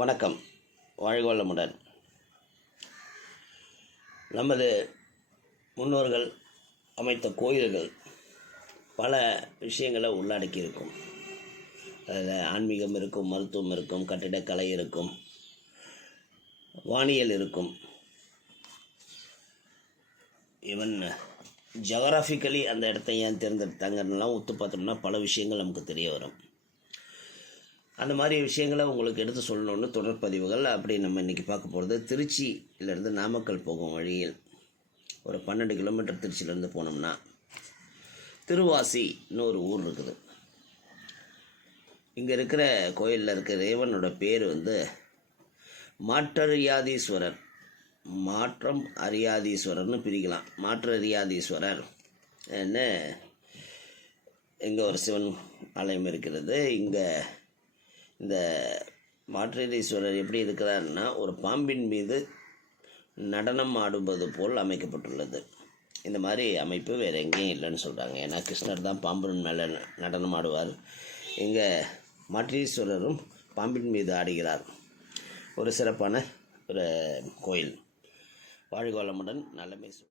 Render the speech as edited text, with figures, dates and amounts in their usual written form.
வணக்கம். வாழ்க வளமுடன். நமது முன்னோர்கள் அமைத்த கோயில்கள் பல விஷயங்களை உள்ளடக்கி இருக்கும். அதில் ஆன்மீகம் இருக்கும், மருத்துவம் இருக்கும், கட்டிடக்கலை இருக்கும், வானியல் இருக்கும். ஈவன் ஜியோகிராஃபிக்கலி அந்த இடத்த ஏன் தேர்ந்தெடுத்தாங்கன்னெலாம் ஒத்து பார்த்தோம்னா பல விஷயங்கள் நமக்கு தெரிய வரும். அந்த மாதிரி விஷயங்களை உங்களுக்கு எடுத்து சொல்லணுன்னு தொடர்பதிவுகள் அப்படி நம்ம இன்றைக்கி பார்க்க போகிறது. திருச்சியிலேருந்து நாமக்கல் போகும் வழியில் ஒரு 12 கிலோமீட்டர் திருச்சியிலேருந்து போனோம்னா திருவாசின்னு ஒரு ஊர் இருக்குது. இங்கே இருக்கிற கோயிலில் இருக்கிற இறைவனோட பேர் மாற்றறியாதீஸ்வரர். மாற்றம் அறியாதீஸ்வரர்னு பிரிக்கலாம். மாற்றறியாதீஸ்வரர் என்ன இங்கே ஒரு சிவன் ஆலயம் இருக்கிறது. இங்கே இந்த மாற்றீஸ்வரர் எப்படி இருக்கிறாருன்னா ஒரு பாம்பின் மீது நடனம் ஆடுவது போல் அமைக்கப்பட்டுள்ளது. இந்த மாதிரி அமைப்பு வேறு எங்கேயும் இல்லைன்னு சொல்கிறாங்க. ஏன்னா கிருஷ்ணர் தான் பாம்பின் மேலே நடனம் ஆடுவார். இங்கே மாற்றீஸ்வரரும் பாம்பின் மீது ஆடுகிறார். ஒரு சிறப்பான ஒரு கோயில். வாழ்க வளமுடன். நல்ல